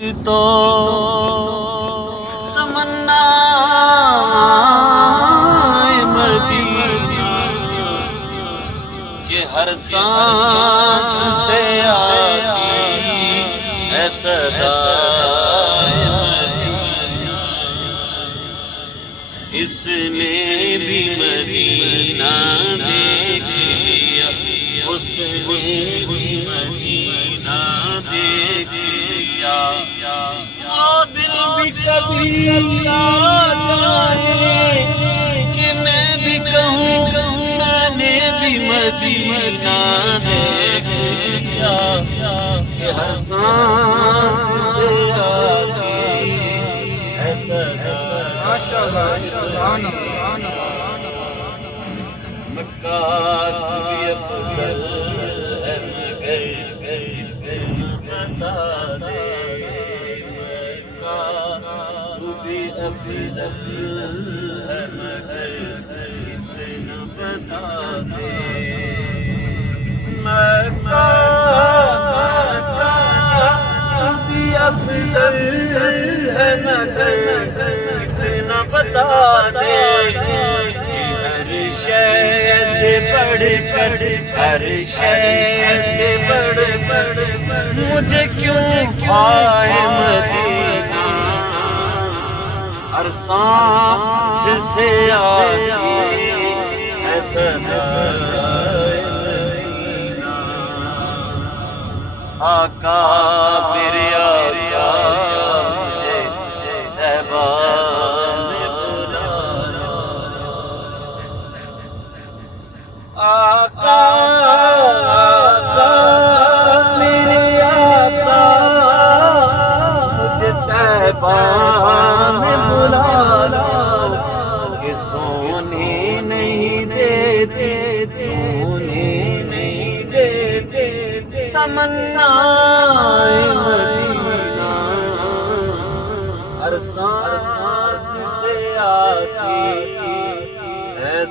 تو تمنا مدینہ کہ ہر سانس سے آتی ہے صدا اس نے بھی مدینہ دیکھ لیا اس نے بھی مدینہ دیکھ لیا وہ دل بھی کبھی آ جائے کہ میں بھی کہوں میں نے بھی مدینہ دیکھ لیا کہ ہر سانس سے آتی ہے صدا مکہ بھی افضل ہے مگر بتا دے مکہ بھی افضل ہے مگر بتا دے مکہ بھی افضل ہے مگر بتا دے ہر شے سے بڑھ کر ہر شے سے بڑھ کر مجھے کیوں آئے مدینہ ہر سانس سے آتی ہے صدا مدینہ آقا میرے آقا آقا میرے آقا مجھے طیبہ میں بلانا کہ سونے نہیں دیتے سونے نہیں دیتے تمنا مدینہ ہر سانس سے آتی ہے